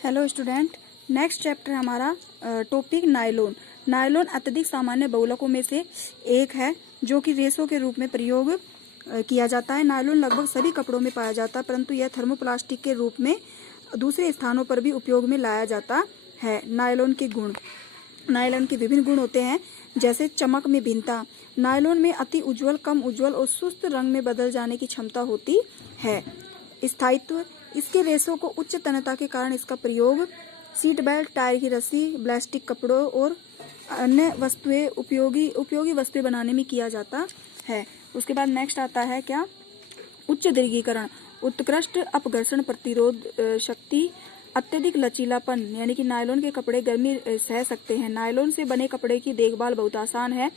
Hello student, next chapter हमारा topic nylon. Nylon अत्यधिक सामान्य बहुलकों में से एक है जो कि रेशों के रूप में प्रयोग किया जाता है। नायलॉन लगभग सभी कपड़ों में पाया जाता है, परंतु यह थर्मोप्लास्टिक के रूप में दूसरे स्थानों पर भी उपयोग में लाया जाता है। नायलॉन के गुण। नायलॉन के विभिन्न गुण होते हैं, जैसे चमक में भिन्नता। नायलॉन में अति उज्ज्वल, कम उज्ज्वल और सुस्त रंग में बदल जाने की क्षमता होती है। स्थायित्व। इसके रेशों को उच्च तन्यता के कारण इसका प्रयोग सीट बेल्ट, टायर की रस्सी, प्लास्टिक कपड़ों और अन्य वस्तुएं उपयोगी वस्तुएं बनाने में किया जाता है। उसके बाद नेक्स्ट आता है क्या, उच्च दीर्घीकरण, उत्कृष्ट अपघर्षण प्रतिरोध शक्ति, अत्यधिक लचीलापन, यानी कि नायलॉन के कपड़े गर्मी सह सकते हैं। नायलॉन से बने कपड़े की देखभाल बहुत आसान है।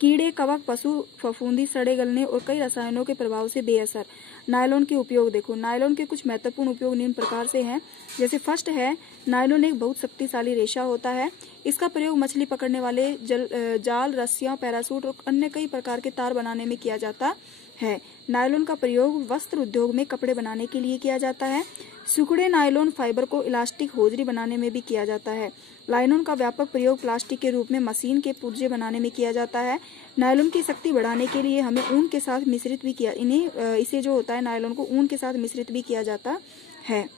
कीड़े, कवक, पशु फफूंदी, सड़े गलने और कई रसायनों के प्रभाव से बेअसर। नायलॉन के उपयोग देखो। नायलॉन के कुछ महत्वपूर्ण उपयोग निम्न प्रकार से हैं। जैसे फर्स्ट है, नायलॉन एक बहुत शक्तिशाली रेशा होता है। इसका प्रयोग मछली पकड़ने वाले जाल, रस्सियां, पैरासूट और अन्य कई प्रकार के तार बनाने में किया जाता है। नायलॉन का प्रयोग वस्त्र उद्योग में कपड़े बनाने के लिए किया जाता है। सिकुड़े नायलॉन फाइबर को इलास्टिक होजरी बनाने में भी किया जाता है। नायलॉन का व्यापक प्रयोग प्लास्टिक के रूप में मशीन के पुर्जे बनाने में किया जाता है। नायलॉन की शक्ति बढ़ाने के लिए हमें ऊन के साथ मिश्रित भी किया इसे जो होता है नायलॉन को ऊन के साथ मिश्रित भी किया जाता है।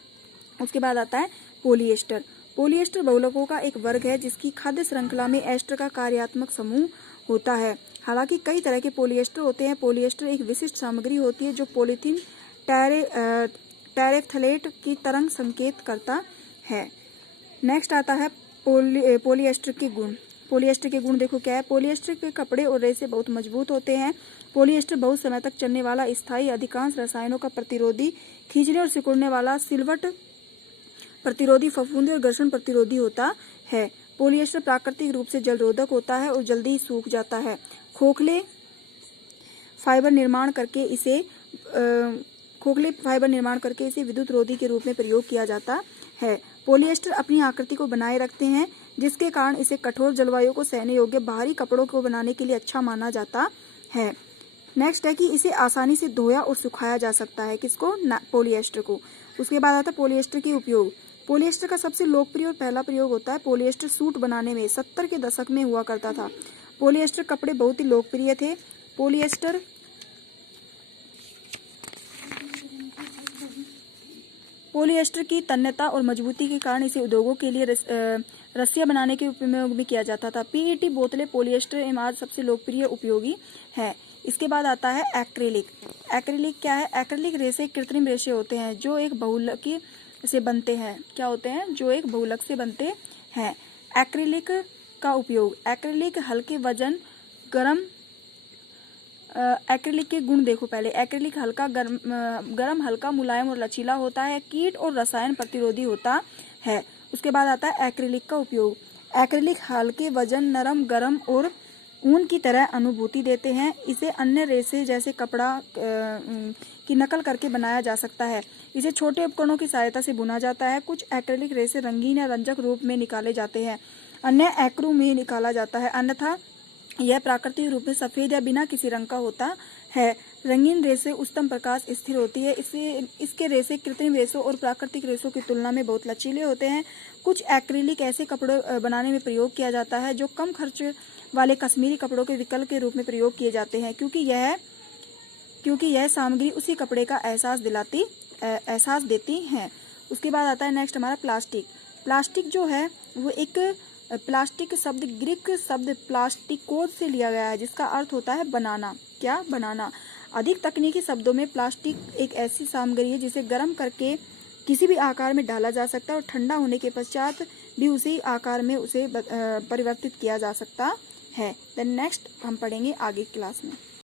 उसके बाद आता है पॉलिएस्टर। पॉलिएस्टर बहुलकों का एक वर्ग है जिसकी खाद्य श्रृंखला में एस्टर का कार्यात्मक समूह होता है। हालांकि कई तरह के पॉलिएस्टर होते हैं। पॉलिएस्टर एक विशिष्ट सामग्री होती है जो पॉलीथीन टेरेफ्थलेट की तरंग संकेत करता है। नेक्स्ट आता है पॉलिएस्टर के गुण। पॉलिएस्टर के गुण देखो क्या है। पॉलिएस्टर के कपड़े और रेशे बहुत मजबूत होते हैं। पॉलिएस्टर बहुत समय तक चलने वाला, स्थायी, अधिकांश रसायनों का प्रतिरोधी, खींचने और सिकुड़ने वाला, सिलवट प्रतिरोधी, फफूंदी और घर्षण प्रतिरोधी होता है। पॉलिएस्टर प्राकृतिक रूप से जलरोधक होता है और जल्दी ही सूख जाता है। खोखले फाइबर निर्माण करके इसे विद्युत रोधी के रूप में प्रयोग किया जाता है। पॉलिएस्टर अपनी आकृति को बनाए रखते हैं, जिसके कारण इसे कठोर जलवायु को सहने योग्य बाहरी कपड़ों को बनाने के लिए अच्छा माना जाता है। नेक्स्ट है कि इसे आसानी से धोया और सुखाया जा सकता है। किसको? पॉलिएस्टर को। उसके बाद आता है पॉलिएस्टर के उपयोग। पॉलिएस्टर का सबसे लोकप्रिय और पहला प्रयोग होता है पॉलिएस्टर सूट बनाने में 70 के दशक में हुआ करता था। पॉलिएस्टर कपड़े बहुत ही लोकप्रिय थे। पॉलिएस्टर की तन्यता और मजबूती के कारण इसे उद्योगों के लिए रस्सियां बनाने के उपयोग में किया जाता था। पीईटी बोतलें पॉलिएस्टर एवं आज सबसे लोकप्रिय उपयोगी है। इसके बाद आता है एक्रिलिक। एक्रिलिक क्या है? एक्रिलिक रेशे कृत्रिम रेशे होते हैं जो एक बहुलक से बनते हैं। क्या होते हैं? जो एक बहुलक से बनते हैं। एक्रिलिक का उपयोग। एक्रिलिक हल्के वजन, गर्म। एक्रिलिक के गुण देखो पहले। एक्रिलिक हल्का गर्म, हल्का, मुलायम और लचीला होता है। कीट और रसायन प्रतिरोधी होता है। उसके बाद आता है एक्रिलिक का उपयोग। एक्रिलिक हल्के वजन, नरम, गर्म और ऊन की तरह अनुभूति देते हैं। इसे अन्य रेशे जैसे कपड़ा की नकल करके बनाया जा सकता है। इसे छोटे उपकरणों की सहायता से बुना जाता है। कुछ एक्रिलिक रेशे रंगीन या रंजक रूप में निकाले जाते हैं, अन्य एक्रू में निकाला जाता है, अन्यथा यह प्राकृतिक रूप में सफेद या बिना किसी रंग का होता है। रंगीन रेशे उच्चतम प्रकाश स्थिर होती है। इसके रेशे कृत्रिम रेशों और प्राकृतिक रेशों की तुलना में बहुत लचीले होते हैं। कुछ एक्रिलिक ऐसे कपड़े बनाने में प्रयोग किया जाता है जो कम खर्च वाले कश्मीरी कपड़ों के विकल्प के रूप में प्रयोग किए जाते हैं, क्योंकि यह सामग्री उसी कपड़े का एहसास देती हैं। उसके बाद आता है नेक्स्ट हमारा प्लास्टिक। प्लास्टिक जो है वो एक प्लास्टिक शब्द ग्रीक शब्द प्लास्टिकोस से लिया गया है, जिसका अर्थ होता है बनाना। क्या? बनाना। अधिक तकनीकी शब्दों में प्लास्टिक एक ऐसी सामग्री है जिसे गर्म करके किसी भी आकार में डाला जा सकता है और ठंडा होने के पश्चात भी उसी आकार में उसे परिवर्तित किया जा सकता है। देन नेक्स्ट हम पढ़ेंगे आगे क्लास में।